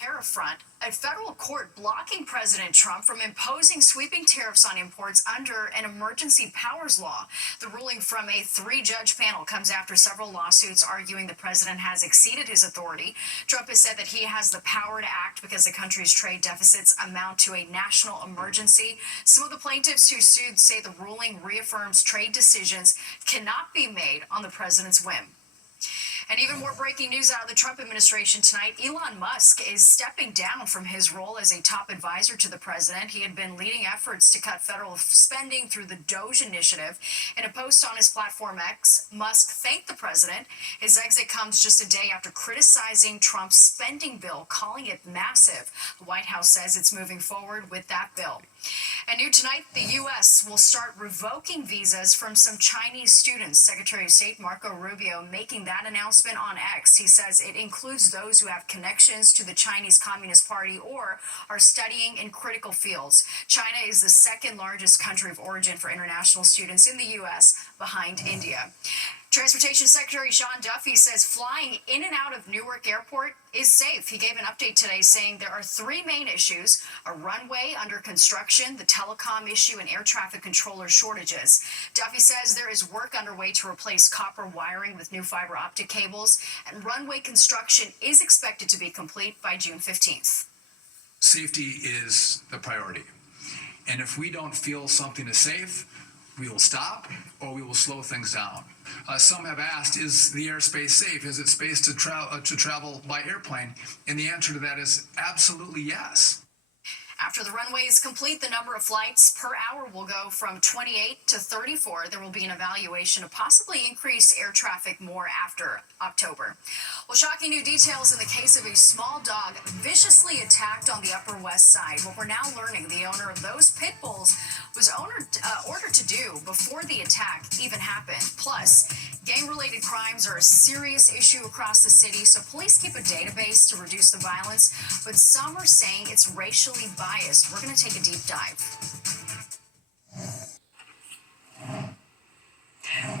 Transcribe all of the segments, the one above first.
Tariff front, a federal court blocking President Trump from imposing sweeping tariffs on imports under an emergency powers law. The ruling from a three-judge panel comes after several lawsuits arguing the president has exceeded his authority. Trump has said that he has the power to act because the country's trade deficits amount to a national emergency. Some of the plaintiffs who sued say the ruling reaffirms trade decisions cannot be made on the president's whim. And even more breaking news out of the Trump administration tonight. Elon Musk is stepping down from his role as a top advisor to the president. He had been leading efforts to cut federal spending through the DOGE initiative. In a post on his platform X, Musk thanked the president. His exit comes just a day after criticizing Trump's spending bill, calling it massive. The White House says it's moving forward with that bill. And new tonight, the U.S. will start revoking visas from some Chinese students. Secretary of State Marco Rubio making that announcement on X. He says it includes those who have connections to the Chinese Communist Party or are studying in critical fields. China is the second largest country of origin for international students in the U.S., behind India. Transportation Secretary Sean Duffy says flying in and out of Newark Airport is safe. He gave an update today saying there are three main issues: a runway under construction, the telecom issue, and air traffic controller shortages. Duffy says there is work underway to replace copper wiring with new fiber optic cables, and runway construction is expected to be complete by June 15th. Safety is the priority. And if we don't feel something is safe, we will stop or we will slow things down. Some have asked, is the airspace safe? Is it safe to travel by airplane? And the answer to that is absolutely yes. After the runway is complete, the number of flights per hour will go from 28 to 34. There will be an evaluation to possibly increase air traffic more after October. Well, shocking new details in the case of a small dog viciously attacked on the Upper West Side. What we're now learning, the owner of those pit bulls was ordered to do before the attack even happened. Plus, gang-related crimes are a serious issue across the city, so police keep a database to reduce the violence, but some are saying it's racially biased. We're going to take a deep dive.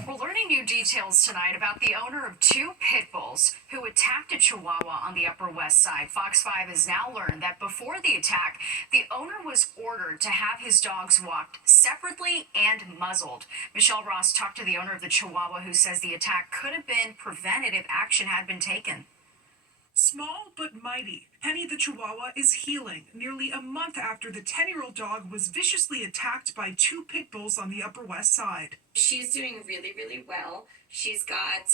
We're learning new details tonight about the owner of two pit bulls who attacked a Chihuahua on the Upper West Side. Fox 5 has now learned that before the attack, the owner was ordered to have his dogs walked separately and muzzled. Michelle Ross talked to the owner of the Chihuahua, who says the attack could have been prevented if action had been taken. Small but mighty, Penny the Chihuahua is healing nearly a month after the 10-year-old dog was viciously attacked by two pit bulls on the Upper West Side. She's doing really, really well. She's got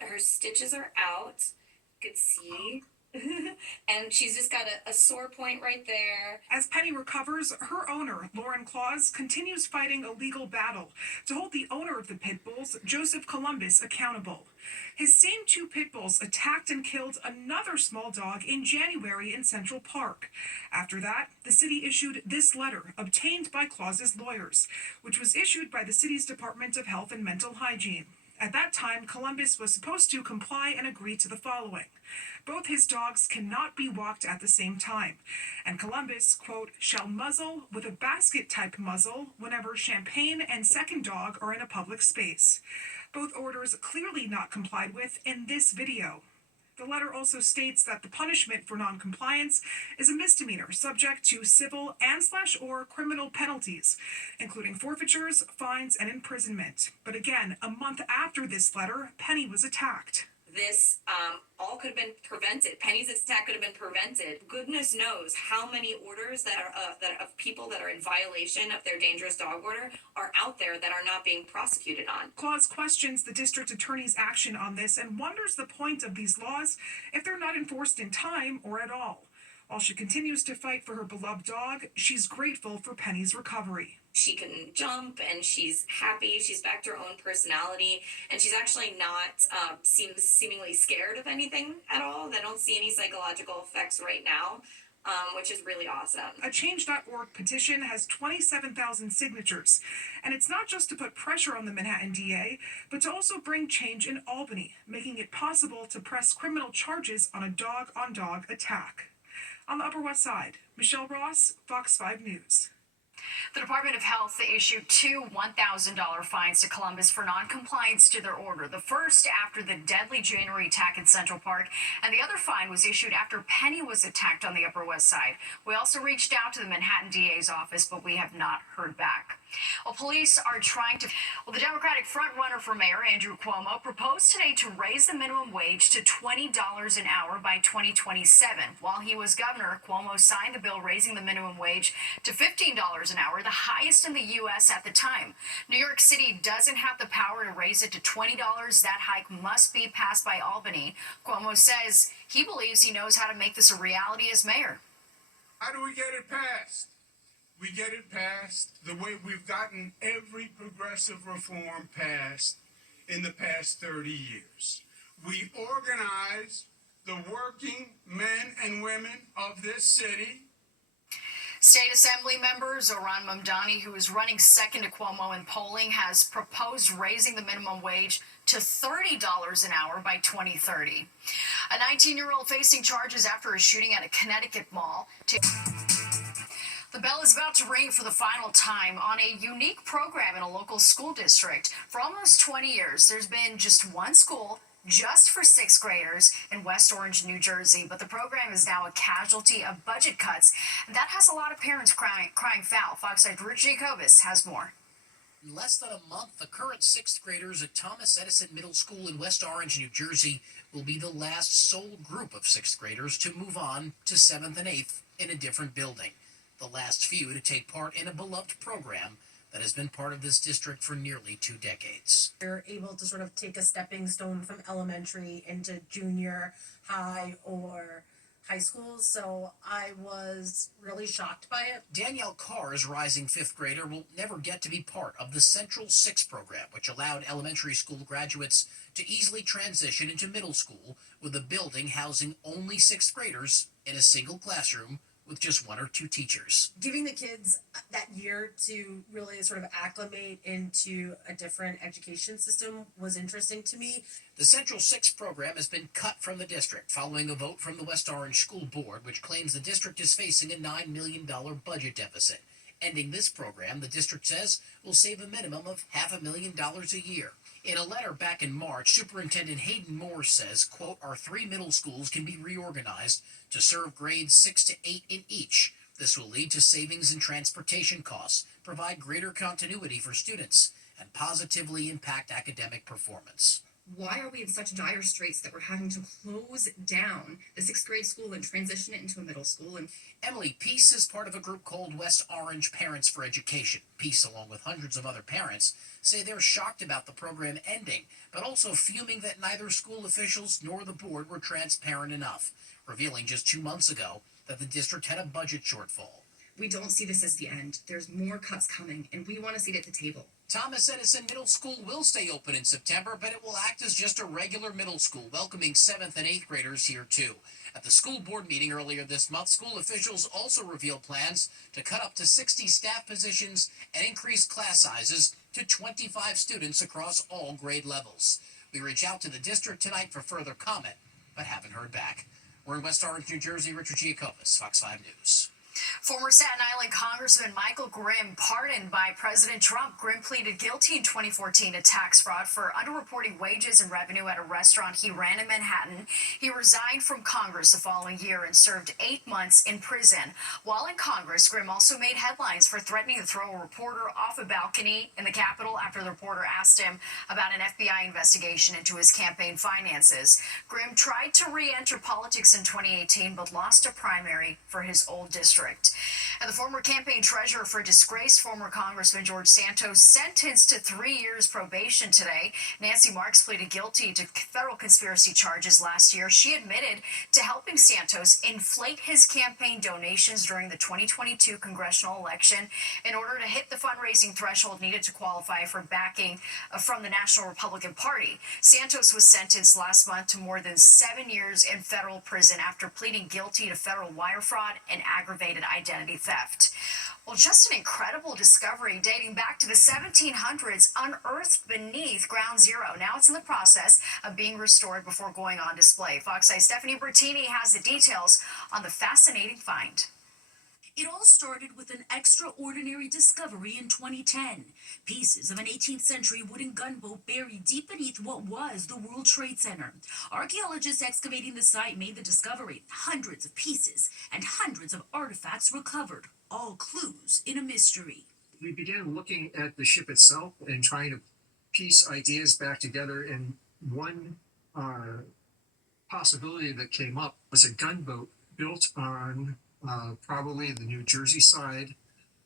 her stitches are out. You could see. And she's just got a sore point right there. As Penny recovers, her owner, Lauren Claus, continues fighting a legal battle to hold the owner of the pit bulls, Joseph Columbus, accountable. His same two pit bulls attacked and killed another small dog in January in Central Park. After that, the city issued this letter, obtained by Claus's lawyers, which was issued by the city's Department of Health and Mental Hygiene. At that time, Columbus was supposed to comply and agree to the following. Both his dogs cannot be walked at the same time, and Columbus, quote, shall muzzle with a basket-type muzzle whenever Champagne and Second Dog are in a public space. Both orders clearly not complied with in this video. The letter also states that the punishment for noncompliance is a misdemeanor subject to civil and/or criminal penalties, including forfeitures, fines, and imprisonment. But again, a month after this letter, Penny was attacked. This all could have been prevented. Penny's attack could have been prevented. Goodness knows how many orders that are of people that are in violation of their dangerous dog order are out there that are not being prosecuted on. Claus questions the district attorney's action on this and wonders the point of these laws if they're not enforced in time or at all. While she continues to fight for her beloved dog, she's grateful for Penny's recovery. She can jump and she's happy. She's back to her own personality, and she's actually not seemingly scared of anything at all. They don't see any psychological effects right now, which is really awesome. A Change.org petition has 27,000 signatures, and it's not just to put pressure on the Manhattan DA, but to also bring change in Albany, making it possible to press criminal charges on a dog-on-dog attack. On the Upper West Side, Michelle Ross, Fox 5 News. The Department of Health issued two $1,000 fines to Columbus for noncompliance to their order. The first after the deadly January attack in Central Park, and the other fine was issued after Penny was attacked on the Upper West Side. We also reached out to the Manhattan DA's office, but we have not heard back. Well, police are trying to. Well, the Democratic frontrunner for mayor, Andrew Cuomo, proposed today to raise the minimum wage to $20 an hour by 2027. While he was governor, Cuomo signed the bill raising the minimum wage to $15 an hour, the highest in the U.S. at the time. New York City doesn't have the power to raise it to $20. That hike must be passed by Albany. Cuomo says he believes he knows how to make this a reality as mayor. How do we get it passed? We get it passed the way we've gotten every progressive reform passed in the past 30 years. We organize the working men and women of this city. State Assembly member Zohran Mamdani, who is running second to Cuomo in polling, has proposed raising the minimum wage to $30 an hour by 2030. A 19-year-old facing charges after a shooting at a Connecticut mall. The bell is about to ring for the final time on a unique program in a local school district. For almost 20 years, there's been just one school just for sixth graders in West Orange, New Jersey. But the program is now a casualty of budget cuts. And that has a lot of parents crying foul. Fox 5's Richard Jacobus has more. In less than a month, the current sixth graders at Thomas Edison Middle School in West Orange, New Jersey, will be the last sole group of sixth graders to move on to seventh and eighth in a different building. The last few to take part in a beloved program that has been part of this district for nearly 2 decades. They're able to sort of take a stepping stone from elementary into junior high or high school, so I was really shocked by it. Danielle Carr's rising fifth grader will never get to be part of the Central Six program, which allowed elementary school graduates to easily transition into middle school with a building housing only sixth graders in a single classroom with just 1 or 2 teachers. Giving the kids that year to really sort of acclimate into a different education system was interesting to me. The Central Six program has been cut from the district following a vote from the West Orange School Board, which claims the district is facing a $9 million budget deficit. Ending this program, the district says, will save a minimum of $500,000 a year. In a letter back in March, Superintendent Hayden Moore says, quote, our 3 middle schools can be reorganized to serve grades 6 to 8 in each. This will lead to savings in transportation costs, provide greater continuity for students, and positively impact academic performance. Why are we in such dire straits that we're having to close down the sixth grade school and transition it into a middle school? And Emily Peace is part of a group called West Orange Parents for Education. Peace, along with hundreds of other parents, say they're shocked about the program ending, but also fuming that neither school officials nor the board were transparent enough, revealing just 2 months ago that the district had a budget shortfall. we don't see this as the end. There's more cuts coming, and we want to see it at the table. Thomas Edison Middle School will stay open in September, but it will act as just a regular middle school, welcoming 7th and 8th graders here too. At the school board meeting earlier this month, school officials also revealed plans to cut up to 60 staff positions and increase class sizes to 25 students across all grade levels. We reach out to the district tonight for further comment, but haven't heard back. We're in West Orange, New Jersey. Richard Giacobus, Fox 5 News. Former Staten Island Congressman Michael Grimm pardoned by President Trump. Grimm pleaded guilty in 2014 to tax fraud for underreporting wages and revenue at a restaurant he ran in Manhattan. He resigned from Congress the following year and served 8 months in prison. While in Congress, Grimm also made headlines for threatening to throw a reporter off a balcony in the Capitol after the reporter asked him about an FBI investigation into his campaign finances. Grimm tried to re-enter politics in 2018 but lost a primary for his old district. And the former campaign treasurer for disgraced former Congressman George Santos sentenced to 3 years probation today. Nancy Marks pleaded guilty to federal conspiracy charges last year. She admitted to helping Santos inflate his campaign donations during the 2022 congressional election in order to hit the fundraising threshold needed to qualify for backing from the National Republican Party. Santos was sentenced last month to more than 7 years in federal prison after pleading guilty to federal wire fraud and aggravated identity theft. Well, just an incredible discovery dating back to the 1700s, unearthed beneath Ground Zero. Now it's in the process of being restored before going on display. Fox 5's Stephanie Bertini has the details on the fascinating find. It all started with an extraordinary discovery in 2010. Pieces of an 18th century wooden gunboat buried deep beneath what was the World Trade Center. Archaeologists excavating the site made the discovery. Hundreds of pieces and hundreds of artifacts recovered, all clues in a mystery. We began looking at the ship itself and trying to piece ideas back together. And one possibility that came up was a gunboat built on probably the New Jersey side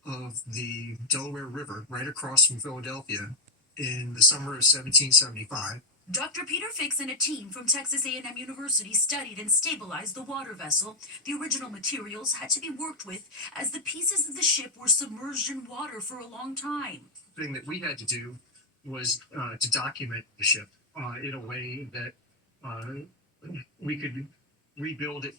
of the Delaware River, right across from Philadelphia, in the summer of 1775. Dr. Peter Fix and a team from Texas A&M University studied and stabilized the water vessel. The original materials had to be worked with as the pieces of the ship were submerged in water for a long time. The thing that we had to do was to document the ship in a way that we could rebuild it,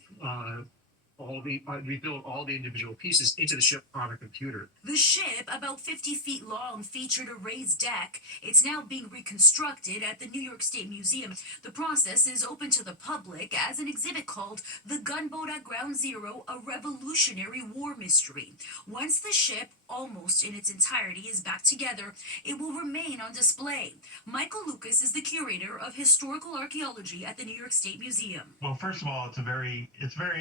rebuild all the individual pieces into the ship on a computer. The ship, about 50 feet long, featured a raised deck. It's now being reconstructed at the New York State Museum. The process is open to the public as an exhibit called The Gunboat at Ground Zero, a Revolutionary War Mystery. Once the ship, almost in its entirety, is back together, it will remain on display. Michael Lucas is the curator of historical archaeology at the New York State Museum. Well, first of all, it's very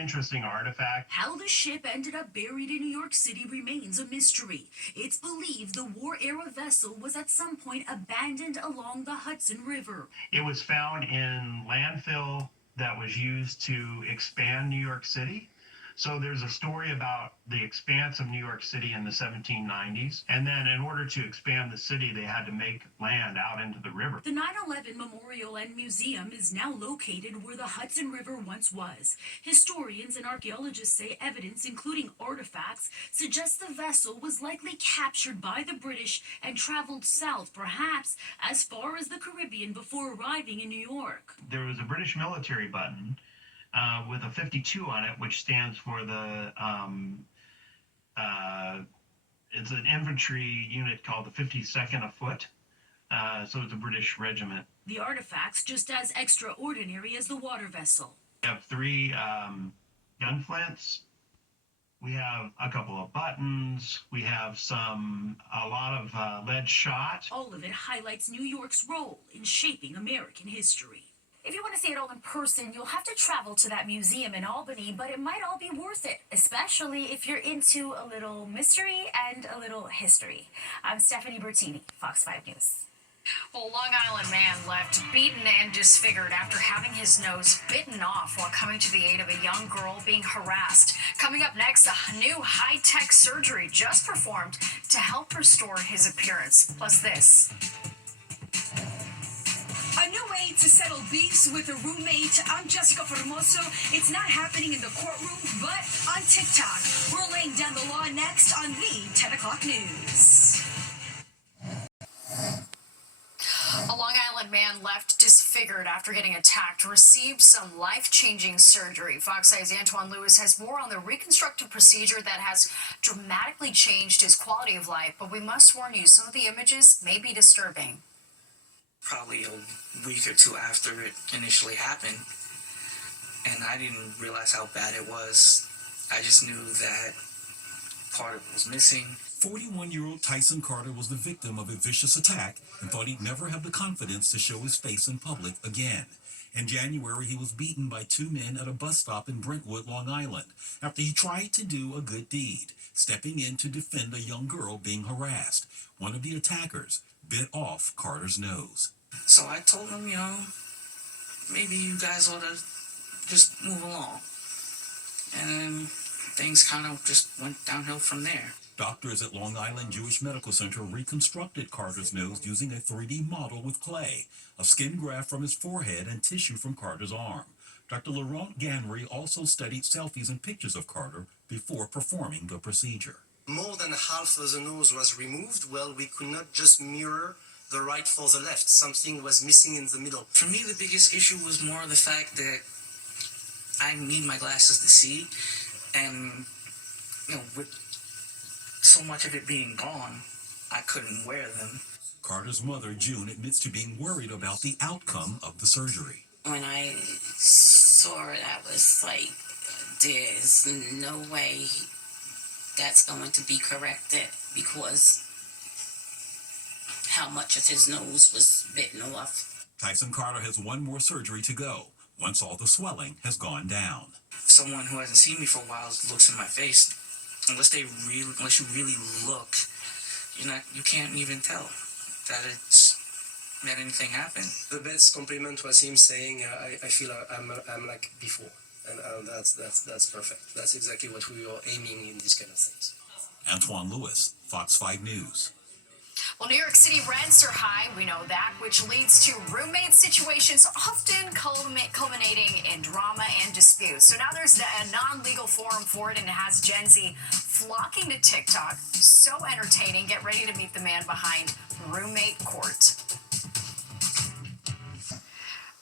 interesting artifact. How the ship ended up buried in New York City remains a mystery. It's believed the war-era vessel was at some point abandoned along the Hudson River. It was found in landfill that was used to expand New York City. So there's a story about the expanse of New York City in the 1790s. And then in order to expand the city, they had to make land out into the river. The 9/11 Memorial and Museum is now located where the Hudson River once was. Historians and archaeologists say evidence, including artifacts, suggests the vessel was likely captured by the British and traveled south, perhaps as far as the Caribbean, before arriving in New York. There was a British military button with a 52 on it, which stands for the, it's an infantry unit called the 52nd Afoot. So it's a British regiment. The artifacts just as extraordinary as the water vessel. We have 3 gun flints. We have a couple of buttons. We have a lot of lead shot. All of it highlights New York's role in shaping American history. If you want to see it all in person, you'll have to travel to that museum in Albany, but it might all be worth it, especially if you're into a little mystery and a little history. I'm Stephanie Bertini, Fox 5 News. Well, Long Island man left beaten and disfigured after having his nose bitten off while coming to the aid of a young girl being harassed. Coming up next, a new high-tech surgery just performed to help restore his appearance. Plus this. A new way to settle beefs with a roommate. I'm Jessica Formoso. It's not happening in the courtroom, but on TikTok. We're laying down the law next on the 10 o'clock news. A Long Island man left disfigured after getting attacked received some life-changing surgery. Fox 5's Antoine Lewis has more on the reconstructive procedure that has dramatically changed his quality of life, but we must warn you, some of the images may be disturbing. Probably a week or two after it initially happened, and I didn't realize how bad it was. I just knew that part of it was missing. 41-year-old Tyson Carter was the victim of a vicious attack and thought he'd never have the confidence to show his face in public again. In January, he was beaten by 2 men at a bus stop in Brentwood, Long Island, after he tried to do a good deed, stepping in to defend a young girl being harassed. One of the attackers bit off Carter's nose. So I told him, maybe you guys ought to just move along. And then things kind of just went downhill from there. Doctors at Long Island Jewish Medical Center reconstructed Carter's nose using a 3D model with clay, a skin graft from his forehead, and tissue from Carter's arm. Dr. Laurent Ganry also studied selfies and pictures of Carter before performing the procedure. More than half of the nose was removed. Well, we could not just mirror the right for the left. Something was missing in the middle. For me, the biggest issue was more the fact that I need my glasses to see, and with so much of it being gone, I couldn't wear them. Carter's mother, June, admits to being worried about the outcome of the surgery. When I saw it, I was like, there's no way that's going to be corrected because how much of his nose was bitten off. Tyson Carter has one more surgery to go once all the swelling has gone down. Someone who hasn't seen me for a while looks in my face, unless you really look, you can't even tell that anything happened. The best compliment was him saying, "I feel I'm like before," and that's perfect. That's exactly what we were aiming in these kind of things. Antoine Lewis, Fox 5 News. Well, New York City rents are high, we know that, which leads to roommate situations often culminating in drama and disputes. So now there's a non-legal forum for it, and it has Gen Z flocking to TikTok. So entertaining. Get ready to meet the man behind Roommate Court.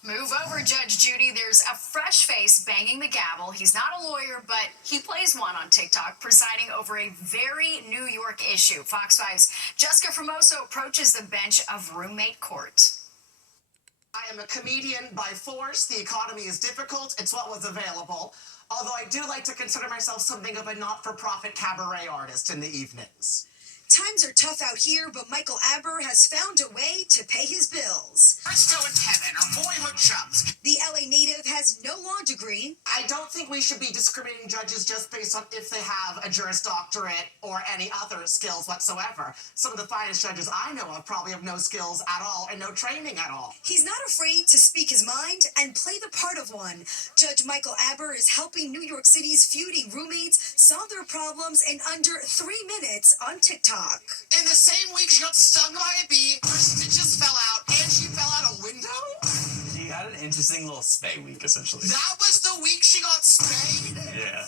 Move over, Judge Judy. There's a fresh face banging the gavel. He's not a lawyer, but he plays one on TikTok, presiding over a very New York issue. Fox 5's Jessica Formoso approaches the bench of Roommate Court. I am a comedian by force. The economy is difficult. It's what was available. Although I do like to consider myself something of a not-for-profit cabaret artist in the evenings. Times are tough out here, but Michael Aber has found a way to pay his bills. We're still in heaven, our boyhood chums. The LA native has no law degree. I don't think we should be discriminating judges just based on if they have a Juris Doctorate or any other skills whatsoever. Some of the finest judges I know of probably have no skills at all and no training at all. He's not afraid to speak his mind and play the part of one. Judge Michael Aber is helping New York City's feuding roommates solve their problems in under 3 minutes on TikTok. In the same week she got stung by a bee, her stitches fell out, and she fell out a window? She had an interesting little spay week, essentially. That was the week she got spayed? Yeah.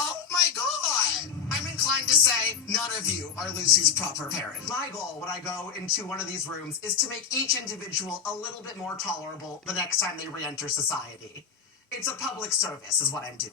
Oh my god! I'm inclined to say none of you are Lucy's proper parent. My goal when I go into one of these rooms is to make each individual a little bit more tolerable the next time they re-enter society. It's a public service is what I'm doing.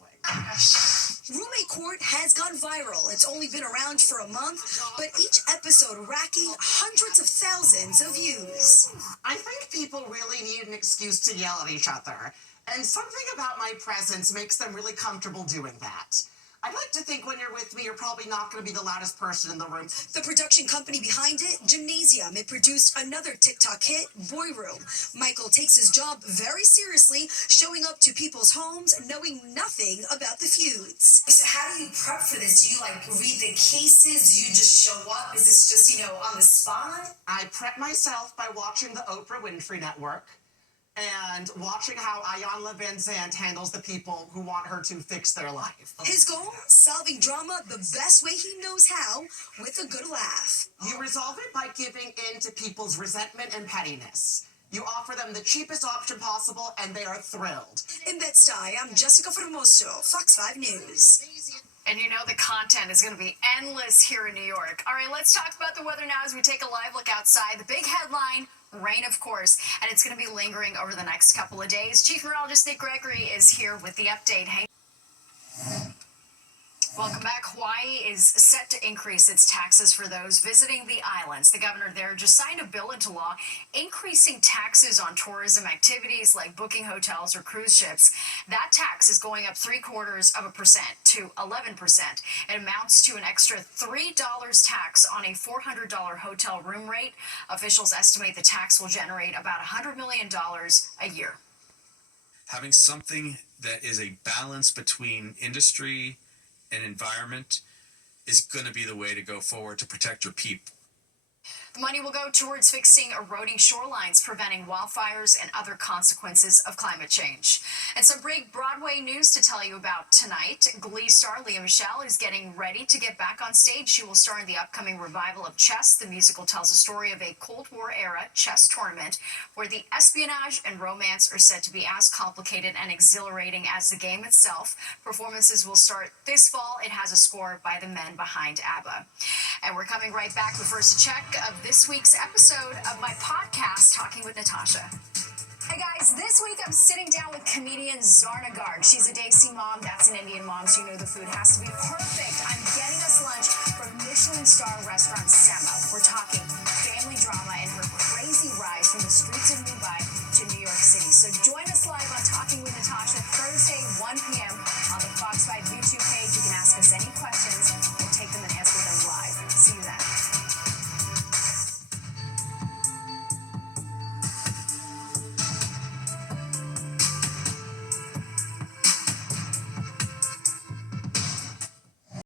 Roommate Court has gone viral. It's only been around for a month, but each episode racking hundreds of thousands of views. I think people really need an excuse to yell at each other, and something about my presence makes them really comfortable doing that. I'd like to think when you're with me, you're probably not going to be the loudest person in the room. The production company behind it, Gymnasium, it produced another TikTok hit, Boy Room. Michael takes his job very seriously, showing up to people's homes, knowing nothing about the feuds. So how do you prep for this? Do you read the cases? Do you just show up? Is this just, on the spot? I prep myself by watching the Oprah Winfrey Network and watching how Ayanna Van Zandt handles the people who want her to fix their life. His goal? Solving drama the best way he knows how, with a good laugh. You resolve it by giving in to people's resentment and pettiness. You offer them the cheapest option possible, and they are thrilled. In Bed-Stuy, I'm Jessica Formoso, Fox 5 News. And the content is going to be endless here in New York. All right, let's talk about the weather now as we take a live look outside. The big headline, rain, of course, and it's going to be lingering over the next couple of days. Chief Meteorologist Nick Gregory is here with the update. Hey. Welcome back. Hawaii is set to increase its taxes for those visiting the islands. The governor there just signed a bill into law increasing taxes on tourism activities like booking hotels or cruise ships. That tax is going up 0.75% to 11%. It amounts to an extra $3 tax on a $400 hotel room rate. Officials estimate the tax will generate about $100 million a year. Having something that is a balance between industry and environment is going to be the way to go forward to protect your people. The money will go towards fixing eroding shorelines, preventing wildfires and other consequences of climate change. And some big Broadway news to tell you about tonight. Glee star Lea Michele is getting ready to get back on stage. She will star in the upcoming revival of Chess. The musical tells the story of a Cold War-era chess tournament where the espionage and romance are said to be as complicated and exhilarating as the game itself. Performances will start this fall. It has a score by the men behind ABBA. And we're coming right back, but first a check of this week's episode of my podcast, Talking with Natasha. Hey guys, this week I'm sitting down with comedian Zarna Garg. She's a Desi mom, that's an Indian mom, so the food has to be perfect. I'm getting us lunch from Michelin star restaurant Sema. We're talking family drama and her crazy rise from the streets of Mumbai to New York City. So join us live on Talking with Natasha Thursday,